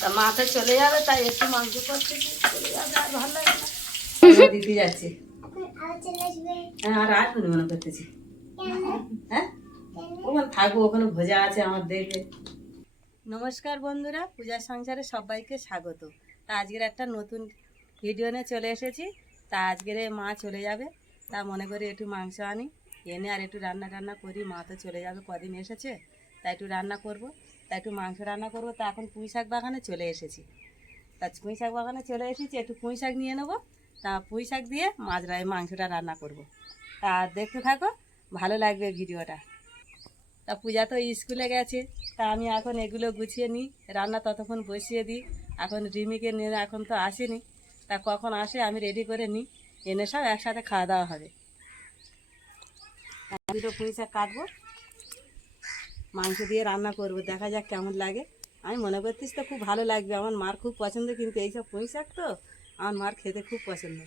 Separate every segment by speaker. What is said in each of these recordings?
Speaker 1: তা মাথা চলে যাবে, তাই একটু মাংস করতেছি চলে যাবে, আর ভালো লাগে না। দিতে যাচ্ছি। হ্যাঁ আর আসবেন মনে করতেছি? হ্যাঁ? ওখানে থাকব, ওখানে ভোজা আছে আমার দেখে। নমস্কার বন্ধুরা, পূজার সংসারে সবাইকে স্বাগত। তা আজকের একটা নতুন ভিডিও নিয়ে চলে এসেছি। তা আজকের মা চলে যাবে, তা মনে করি একটু মাংস আনি, এনে আর একটু রান্না টান্না করি, মা তো চলে যাবে, কদিন এসেছে, তা একটু রান্না করব। তা একটু মাংস রান্না করব, তা এখন পুঁই শাক বাগানে চলে এসেছি। তা পুঁই শাক বাগানে চলে এসেছি, একটু পুঁই শাক নিয়ে নেব। তা পুঁই শাক দিয়ে মাছ রায় মাংসটা রান্না করব। তা দেখতে থাকো, ভালো লাগবে ভিডিওটা। তা পূজা তো স্কুলে গেছে, তা আমি এখন এগুলো গুছিয়ে নিই, রান্না ততক্ষণ বসিয়ে দিই। এখন রিমিকে নিয়ে এখন তো আসেনি, তা কখন আসে আমি রেডি করে নিই, এনে সব একসাথে খাওয়া দাওয়া হবে। দুটো পুঁই শাক কাটবো। মাংস দিয়ে রান্না করব, দেখা যাক কেমন লাগে। আমি মনে করতিস তো খুব ভালো লাগবে, আমার মার খুব পছন্দ, কিন্তু এইসব পুঁই শাক তো আমার মার খেতে খুব পছন্দ।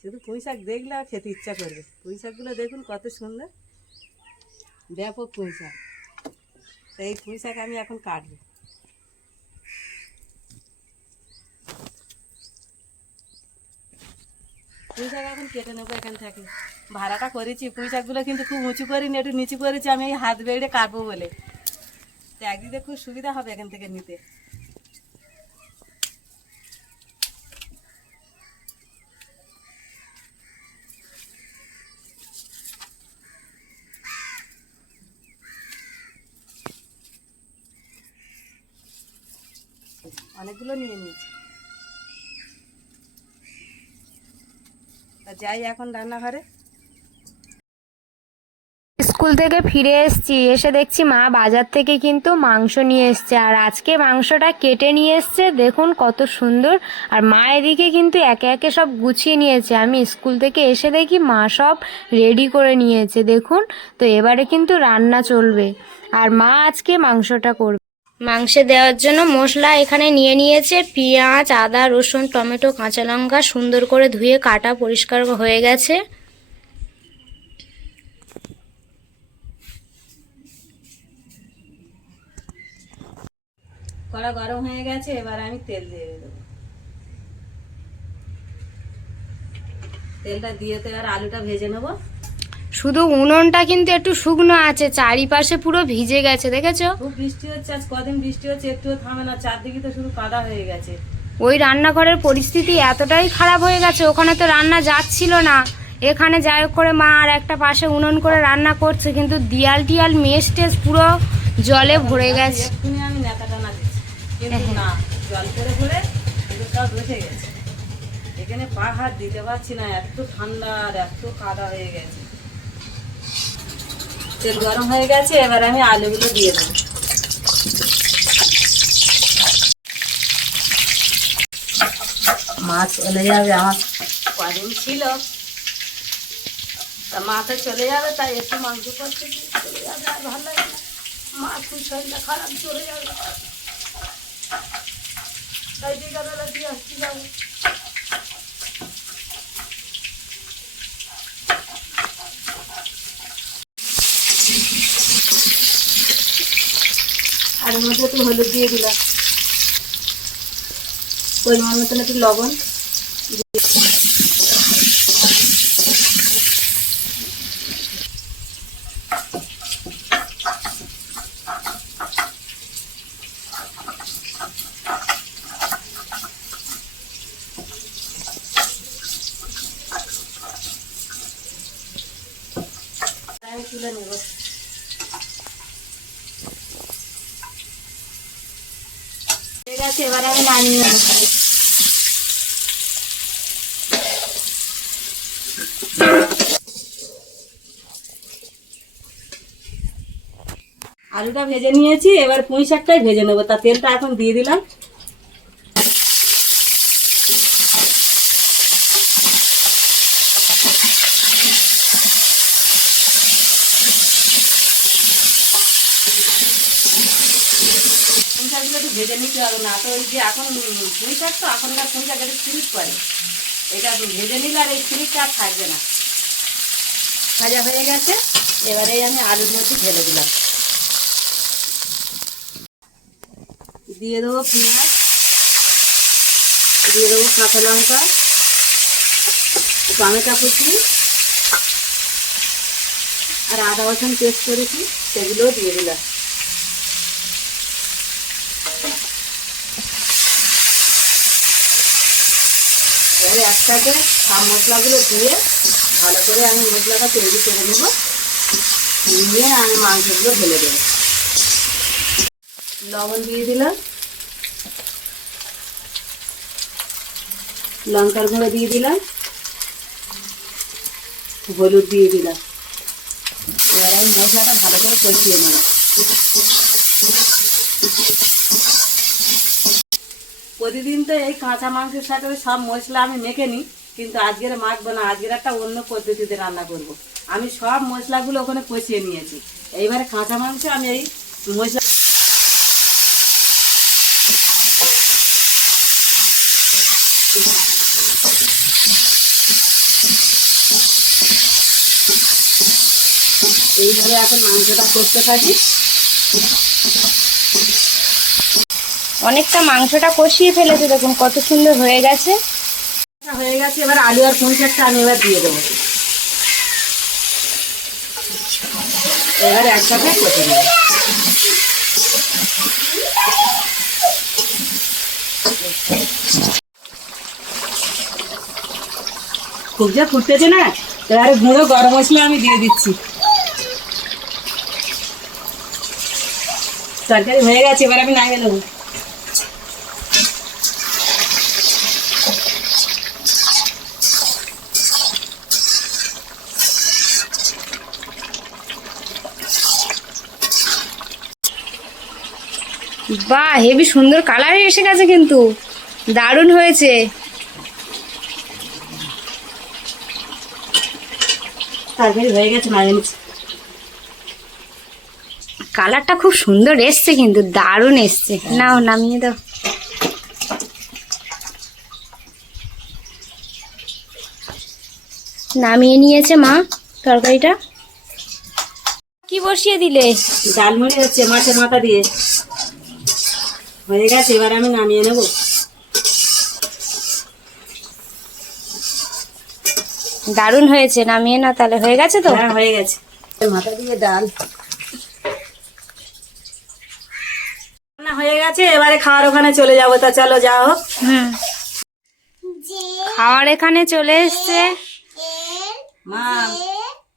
Speaker 1: শুধু পুঁই শাক দেখলে আর খেতে ইচ্ছা করবে। পুঁই শাকগুলো দেখুন কত সুন্দর। ব্যাপক পুঁই শাক। এই পুঁই শাক আমি এখন কাটবো। পুঁই শাক এখন কেটে নেব, এখান থেকে। ভাড়াটা করেছি পুঁই শাকগুলো কিন্তু খুব উঁচু করিনি, একটু নিচু করেছি, আমি এই হাত বেড়ে কাটবো বলে। তো একদিকে খুব সুবিধা হবে এখান থেকে নিতে। অনেকগুলো নিয়ে নিয়েছি। যাই এখন রান্নাঘরে।
Speaker 2: স্কুল থেকে ফিরে এসেছি, এসে দেখছি মা বাজার থেকে কিন্তু মাংস নিয়ে এসছে। আর আজকে মাংসটা কেটে নিয়ে এসছে, দেখুন কত সুন্দর। আর মা এদিকে কিন্তু একে একে সব গুছিয়ে নিয়েছে। আমি স্কুল থেকে এসে দেখি মা সব রেডি করে নিয়েছে, দেখুন। তো এবারে কিন্তু রান্না চলবে। আর মা আজকে মাংসটা করবে। মাংসে দেওয়ার জন্য মশলা এখানে নিয়ে নিয়েছে। পেঁয়াজ, আদা, রসুন, টমেটো, কাঁচা লঙ্কা সুন্দর করে ধুয়ে কাটা পরিষ্কার হয়ে গেছে।
Speaker 1: কড়া গরম হয়ে গেছে, এবার আমি তেল দিয়ে দেবো। তেলটা দিয়ে তো এবার আলুটা ভেজে নেব।
Speaker 2: শুধু উনুনটা কিন্তু একটু শুকনো আছে চারিপাশে পুরো ভিজে গেছে দেখেছ?
Speaker 1: খুব বৃষ্টি হচ্ছে আজ কদিন বৃষ্টি হচ্ছে একটুও থামে না চারদিকে তো শুধু কাদা হয়ে গেছে।
Speaker 2: ওই রান্নাঘরের পরিস্থিতি এতটাই খারাপ হয়ে গেছে ওখানে তো রান্না যাচ্ছিল না। এখানে যাই হোক করে মা আর একটা পাশে উনুন করে রান্না করছে কিন্তু দিয়াল টিয়াল মেস টেস পুরো জলে ভরে গেছে।
Speaker 1: আমি নেতা টানা কিন্তু না জল করে করে সব বসে গেছে। এখানে পা হাত দিতে পারছি না এত ঠান্ডা আর এত কাদা হয়ে গেছে। তেল গরম হয়ে গেছে, এবার আমি আলুগুলো দিয়ে দেবো। মাছ চলে যাবে, আমার কদিন ছিল। তা মাথা চলে যাবে, তাই একটু মাংস করতে চলে যাবে, আর ভালো লাগে না। মা খুব শরীরটা খারাপ, চলে যাবে। তাই বিকালবেলা দিয়ে আসতে যাব। মধ্যে একটু হলুদ দিয়ে দিলাম। পরিমাণ মতন একটু লবণ আমি তুলে নেব ঠিক আছে এবার আমি নামিয়ে নেব আলুটা ভেজে নিয়েছি, এবার পুঁই শাকটাই ভেজে নেব। তা তেলটা এখন দিয়ে দিলাম। একটু ভেজে নিতে হবে না, তো ওই যে এখন পুঁই শাক তো এখনকার পুঁই শাক একটু করে। এটা ভেজে নিলে আর এই স্লিপটা আর থাকবে না। ভাজা হয়ে গেছে, এবারে আমি আলুর মধ্যে ঢেলে দিলাম। দিয়ে দেবো পেঁয়াজ, দিয়ে দেবো কাঁচা লঙ্কা, টমেটো কুচি, আর আদা রসুন পেস্ট করেছি, সেগুলোও দিয়ে দিলাম এবারে একসাথে সব মশলাগুলো দিয়ে ভালো করে আমি মশলাটা তৈরি করে নেব। নিয়ে আমি মাংসগুলো ঢেলে দেবো। লবণ দিয়ে দিলাম। লঙ্কার গুঁড়ো দিয়ে দিলাম। হলুদ দিয়ে দিলাম। এবার আমি মশলাটা ভালো করে কষিয়ে নেব। প্রতিদিন তো এই কাঁচা মাংসের সাথে সব মশলা আমি মেখে নিই, কিন্তু আজকের মাখবো না, আজকের একটা অন্য পদ্ধতিতে রান্না করব। আমি সব মশলাগুলো ওখানে কষিয়ে নিয়েছি এইবারে কাঁচা মাংস আমি এই মশলা এইভাবে এখন মাংসটা করতে থাকি
Speaker 2: অনেকটা মাংসটা কষিয়ে ফেলেছে, দেখুন কত সুন্দর হয়ে গেছে।
Speaker 1: হয়ে গেছে, এবার আলু আর শাকটা আমি এবার দিয়ে দেবো। এবার একসাথে কষে দেবো যা ফুটতেছে না? এবারে গুঁড়ো গরম মশলা আমি দিয়ে দিচ্ছি। তরকারি হয়ে গেছে, এবার আমি নামিয়ে নেব।
Speaker 2: বাহ হেবি সুন্দর কালার এসে গেছে কিন্তু। দারুণ হয়েছে।
Speaker 1: হয়ে গেছে
Speaker 2: কালারটা খুব সুন্দর এসছে কিন্তু দারুণ এসছে। নাও নামিয়ে দাও। নামিয়ে নিয়েছে মা তরকারিটা। কি বসিয়ে দিলে?
Speaker 1: ডালমুড়ি হচ্ছে মাছের মাথা দিয়ে। হয়ে গেছে এবার আমি নামিয়ে নেব।
Speaker 2: দারুণ হয়েছে নামিয়ে না তাহলে। হয়ে গেছে তো?
Speaker 1: হ্যাঁ হয়ে গেছে। মাথা দিয়ে ডাল। রান্না হয়ে গেছে এবারে খাওয়ার ওখানে চলে যাব। তা চলো যাও
Speaker 2: হুম। খাওয়ার এখানে চলে এসছে।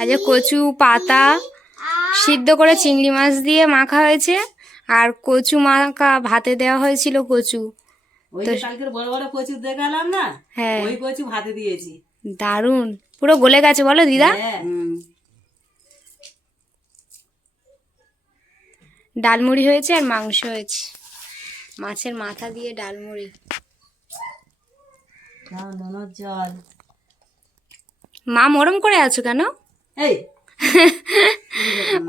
Speaker 2: আজ কচু পাতা সিদ্ধ করে চিংড়ি মাছ দিয়ে মাখা হয়েছে। আর কচু মাখা ভাতে দেওয়া হয়েছিল কচু।
Speaker 1: ওই যে কালকের বড় বড় কচু দেখালাম না?
Speaker 2: হ্যাঁ।
Speaker 1: ওই কচু ভাতে দিয়েছি।
Speaker 2: দারুণ। পুরো গলে গেছে বলো দিদা।
Speaker 1: হ্যাঁ।
Speaker 2: ডালমুড়ি হয়েছে আর মাংস হয়েছে। মাছের মাথা দিয়ে ডালমুড়ি।
Speaker 1: জল।
Speaker 2: মা মরম করে আছো কেন?
Speaker 1: এই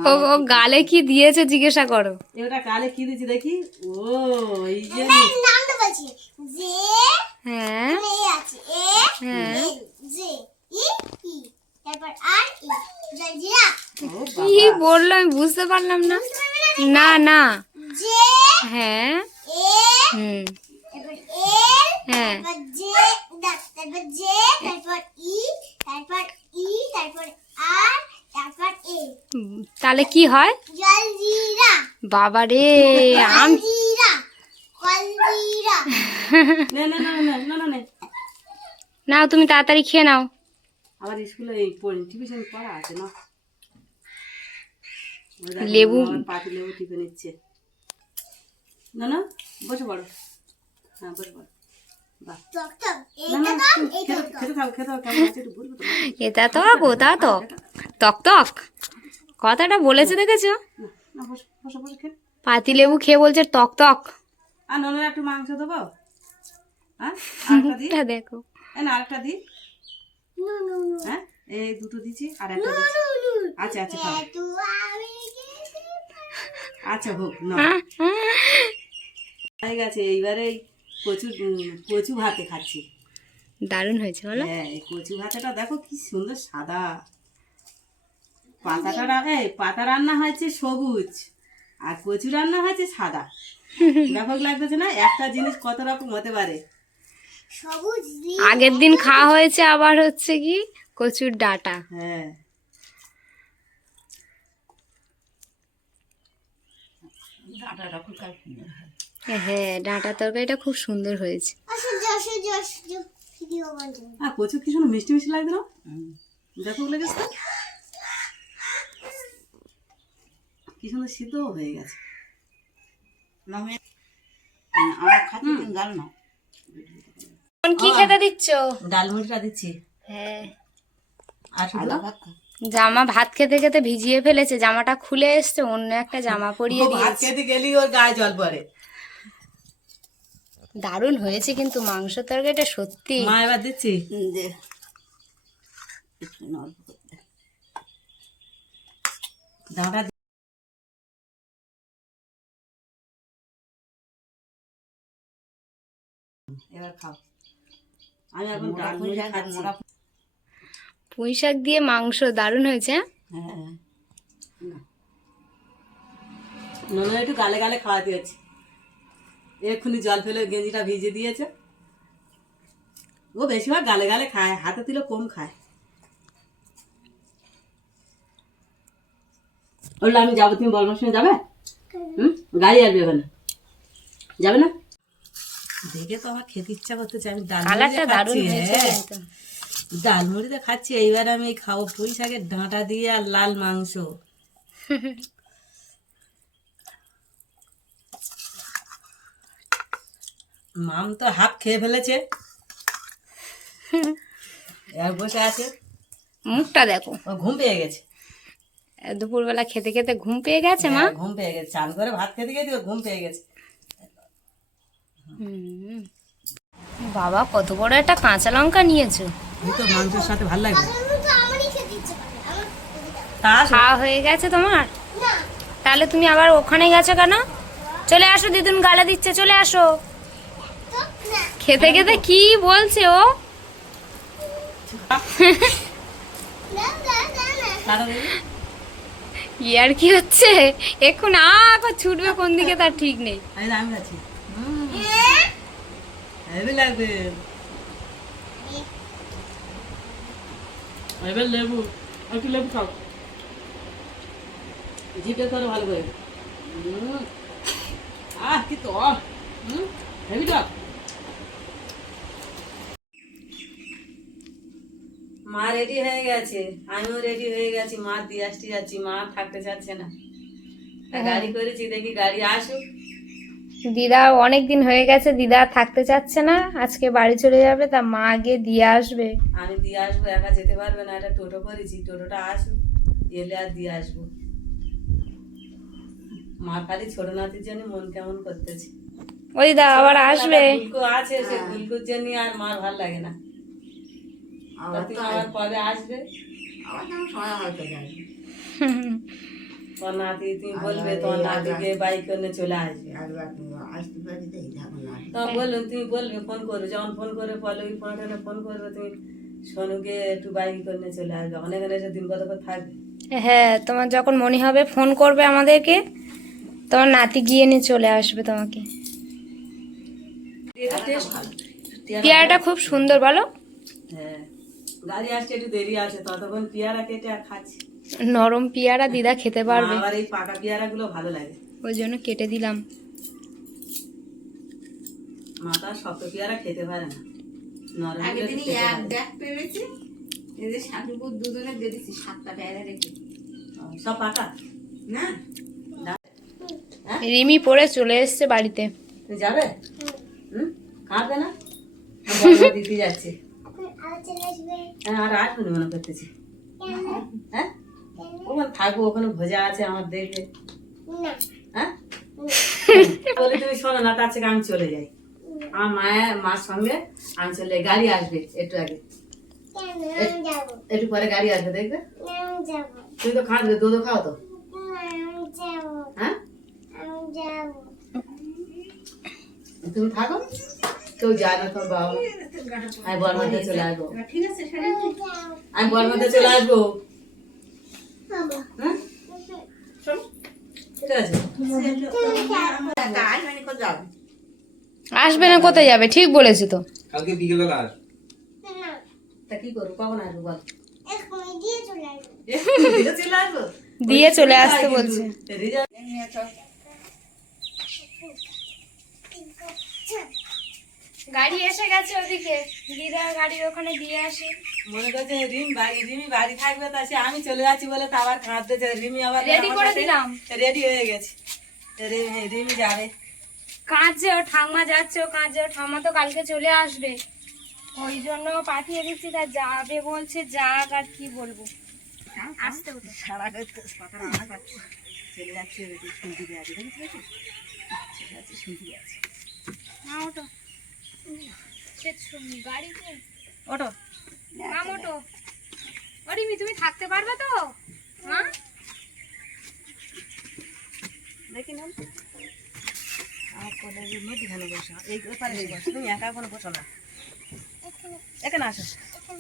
Speaker 2: ও ও গালে কি দিয়েছে জিজ্ঞাসা করো।
Speaker 1: এটা কালে কি দেখি? ও এই যে
Speaker 2: হ্যাঁ। হ্যাঁ।
Speaker 1: ও
Speaker 2: কি বলল আমি বুঝতে পারলাম না। না না হ্যাঁ। হুম। হ্যাঁ। তাহলে কি হয় বাবা রে আম
Speaker 1: নে নে না না না না নে
Speaker 2: নাও তুমি তাড়াতাড়ি খেয়ে নাও।
Speaker 1: আবার স্কুলে এই টিউশন পড়া আছে না
Speaker 2: লেবু।
Speaker 1: পাতি লেবু টিপে নিচ্ছে। না না বসে পড়ো। হ্যাঁ বসে পড়ো।
Speaker 2: এটা তো ওটা তো। তক তক কথাটা বলেছে দেখেছ?
Speaker 1: না, না বসো বসো বসে খেয়ে।
Speaker 2: পাতি লেবু খেয়ে বলছে টক টক।
Speaker 1: আর ননের একটু মাংস দেবো? হ্যাঁ
Speaker 2: দেখো।
Speaker 1: না আরেকটা দিই? হ্যাঁ এই দুটো দিচ্ছি আর একটা দিচ্ছি। আচ্ছা আচ্ছা খাও। আচ্ছা হোক না হয়ে গেছে এইবারে কচু কচু ভাতে খাচ্ছি।
Speaker 2: দারুণ হয়েছে বলো।
Speaker 1: হ্যাঁ এই কচু ভাতেটা দেখো কি সুন্দর সাদা। পাতাটা রা- এই পাতা রান্না হয়েছে সবুজ আর কচু রান্না হয়েছে সাদা। ব্যাপক লাগতেছে না একটা জিনিস কত রকম হতে পারে?
Speaker 2: আগের দিন খাওয়া হয়েছে আবার হচ্ছে কি কচুর ডাটা।
Speaker 1: হ্যাঁ।
Speaker 2: হ্যাঁ ডাটা তরকারিটা খুব সুন্দর হয়েছে।
Speaker 1: আর কচু কি মিষ্টি মিষ্টি লাগবে না? ব্যাপক লেগেছে না? কি সুন্দর শীতও হয়ে গেছে।
Speaker 2: এখন কি খেতে দিচ্ছ?
Speaker 1: ডালমুড়িটা দিচ্ছি।
Speaker 2: হ্যাঁ।
Speaker 1: আর
Speaker 2: জামা ভাত খেতে খেতে ভিজিয়ে ফেলেছে জামাটা খুলে এসছে অন্য একটা জামা পরিয়ে
Speaker 1: ভাত
Speaker 2: দিয়েছে।
Speaker 1: খেতে গেলি ওর গায়ে জল পড়ে।
Speaker 2: দারুণ হয়েছে কিন্তু মাংস তরকারিটা সত্যি।
Speaker 1: মা এবার দিচ্ছি। এবার খাও। আমি এখন ডালমুড়ি
Speaker 2: পুঁই শাক দিয়ে মাংস দারুণ হয়েছে। হ্যাঁ?
Speaker 1: হ্যাঁ। ননদ একটু গালে গালে খাওয়া দিয়েছে এক্ষুনি জল ফেলে গেঞ্জিটা ভিজে দিয়েছে। ও বেশিরভাগ গালে গালে খায় হাতে দিলে কম খায়। বলল আমি যাব তুমি বলবার সঙ্গে যাবে? হুম? গাড়ি আসবে ওখানে। যাবে না? দেখে তো আমার খেতে ইচ্ছা করতেছে আমি ডাল
Speaker 2: কিন্তু।
Speaker 1: ডালমুড়িতে খাচ্ছি এইবার আমি খাব পুঁই শাকের ডাঁটা দিয়ে আর লাল মাংস। মাম তো হাফ খেয়ে ফেলেছে। বসে আছে।
Speaker 2: মুখটা দেখো।
Speaker 1: ঘুম পেয়ে গেছে।
Speaker 2: দুপুরবেলা খেতে খেতে ঘুম পেয়ে গেছে মা?
Speaker 1: হ্যাঁ, ঘুম পেয়ে গেছে। চান করে ভাত খেতে ও ঘুম পেয়ে গেছে।
Speaker 2: বাবা কত বড় একটা কাঁচা লঙ্কা নিয়েছো।
Speaker 1: তো মাংসের সাথে ভালো লাগবে। তা
Speaker 2: খাওয়া হয়ে গেছে তোমার? তাহলে তুমি আবার ওখানে গেছো কেন? চলে আসো দিদুন গালা দিচ্ছে চলে আসো। খেতে খেতে কি বলছে ও? ইয়ার কি হচ্ছে? এখন আবার ছুটবে কোন দিকে তার ঠিক নেই।
Speaker 1: আমি আছি। হেভি লাগবে এবার লেবু একটু লেবু খাও জিপে করো ভালো করে আহ কি তো হেভি টক মা রেডি হয়ে গেছে। আমিও রেডি হয়ে গেছি। মা দিয়ে আসতে যাচ্ছি। মা থাকতে চাচ্ছে না। গাড়ি করেছি দেখি গাড়ি আসুক।
Speaker 2: দিদা অনেক দিন হয়ে গেছে দিদা থাকতে চাচ্ছে না আজকে বাড়ি চলে যাবে তা মা গিয়ে দিয়ে আসবে।
Speaker 1: আমি দিয়ে আসব একা যেতে পারবে না একটা টোটো করেছি টোটোটা আসুক এলে আর দিয়ে আসব। মা খালি ছোট নাতির জন্য মন কেমন করতেছে।
Speaker 2: ওই দিদা আবার আসবে।
Speaker 1: গুলকো আছে সে গুলকুর জন্য আর মার ভালো লাগে না। আবার কবে আসবে। তোমার নাতি তুমি বলবে তোমার নাতিকে বাইক করে চলে আসবে? তখন তুমি বলবে ফোন করবে যখন ফোন করে ফোন করে ফোন করবে তুমি সোনুকে একটু বাইক করে চলে আসবে? অনেক এসে দিন কত থাকবে?
Speaker 2: হ্যাঁ তোমার যখন মনে হবে ফোন করবে আমাদেরকে তোমার নাতি গিয়ে নিয়ে চলে আসবে তোমাকে। পেয়ারাটা খুব সুন্দর বলো।
Speaker 1: হ্যাঁ গাড়ি আসছে একটু দেরি আছে ততক্ষণ পেয়ারা কেটে আর খাচ্ছি।
Speaker 2: নরম পেয়ারা দিদা খেতে পারবে।
Speaker 1: আমার এই পাকা পেয়ারা গুলো ভালো লাগে।
Speaker 2: ওই জন্য কেটে দিলাম।
Speaker 1: মাথা শক্ত পেয়ারা খেতে পারে না। নরম। সব পাকা?
Speaker 2: রিমি পরে চলে এসছে বাড়িতে।
Speaker 1: যাবে? হুম। কাঁদবে না? দিদি যাচ্ছে। হ্যাঁ আর আসব না মনে করতেছি। হ্যাঁ? ওখানে থাকব ওখানে ভোজা আছে আমার দেখবে হ্যাঁ? বলে তুমি শোনো না তার থেকে আমি চলে যাই। আমার মায়ের মার সঙ্গে আমি চলে যাই। গাড়ি আসবে একটু আগে। একটু পরে গাড়ি আসবে দেখবে? তুমি তো খাঁচবে দুধও খাও তো। হ্যাঁ? তুমি থাকো। কেউ যায় না তোর বাবা আমি বর মধ্যে চলে আসব। আমি বর মধ্যে চলে আসব হ্যাঁ শোনো, ঠিক আছে আসবেনি কোথাও যাবে
Speaker 2: আসবে না কোথায় যাবে? ঠিক বলেছে তো।
Speaker 3: কালকে বিকেলবেলা আস।
Speaker 1: তা কি করব? কখন আসব বল? দিয়ে চলে আসব।
Speaker 2: আসতে বলছে। গাড়ি এসে গেছে ওদিকে। দিদার গাড়ি ওখানে দিয়ে আসি।
Speaker 1: মনে করছে রিম বাড়ি রিমি বাড়ি থাকবে তা সে আমি চলে যাচ্ছি বলে তা আবার কাঁদতেছে রিমি আবার
Speaker 2: Ready করে দিলাম।
Speaker 1: রেডি হয়ে গেছে। রিমি রিমি যাবে।
Speaker 2: কাঁদছে ও ঠাম্মা যাচ্ছে ও কাঁদছে ও ঠাম্মা তো কালকে চলে আসবে। ওই জন্য পাঠিয়ে দিচ্ছি তা যাবে বলছে যাক আর কি বলব। আসতে
Speaker 1: সারা করতে কথা রান্না করছে চলে যাচ্ছে শুনতে দিয়ে আছে দেখেছি দেখেছি? চলে যাচ্ছে শুনতে দিয়ে
Speaker 2: না ওটো সে শু-
Speaker 1: ওটো
Speaker 2: অরিমি তুমি থাকতে পারবে তো?
Speaker 1: দেখি না।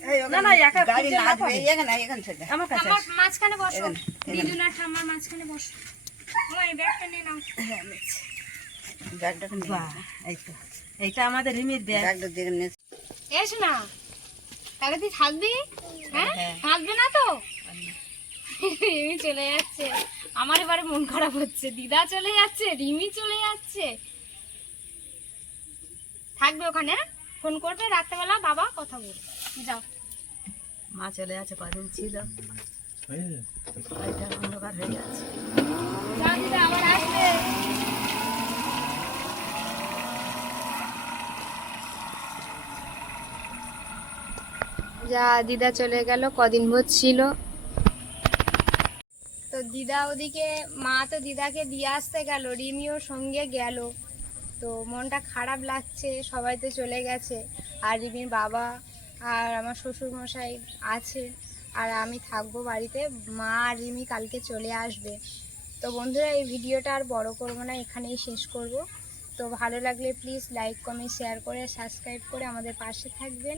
Speaker 1: এই।
Speaker 2: মাঝখানে বসো। মাঝখানে বসো। ব্যাগটা নিয়ে নাও।
Speaker 1: এই এইটা আমাদের রিমির ব্যাগ।
Speaker 2: এস না। তাহলে তুই থাকবি? হ্যাঁ? থাকবে না তো? রিমি চলে যাচ্ছে। আমার এবারে মন খারাপ হচ্ছে। দিদা চলে যাচ্ছে রিমি চলে যাচ্ছে। থাকবে ওখানে? হ্যাঁ? ফোন করবে রাত্রেবেলা বাবা কথা বলবে। যাও।
Speaker 1: মা চলে যাচ্ছে কদিন ছিল। বাড়িটা অন্ধকার হয়ে যাচ্ছে।
Speaker 2: দিদা আবার আসবে। যা দিদা চলে গেল, কদিন ভোর ছিল। তো দিদা ওদিকে, মা তো দিদাকে দিয়ে আসতে গেল, রিমিও সঙ্গে গেল। তো মনটা খারাপ লাগছে, সবাই তো চলে গেছে। আর রিমির বাবা আর আমার শ্বশুর মশাই আছে, আর আমি থাকব বাড়িতে। মা আর রিমি কালকে চলে আসবে। তো বন্ধুরা, এই ভিডিওটা আর বড় করব না, এখানেই শেষ করব। তো ভালো লাগলে প্লিজ লাইক কমেন্ট শেয়ার করে সাবস্ক্রাইব করে আমাদের পাশে থাকবেন।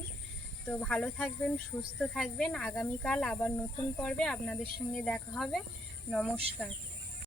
Speaker 2: তো ভালো থাকবেন সুস্থ থাকবেন। আগামীকাল আবার নতুন পর্বে আপনাদের সঙ্গে দেখা হবে। নমস্কার।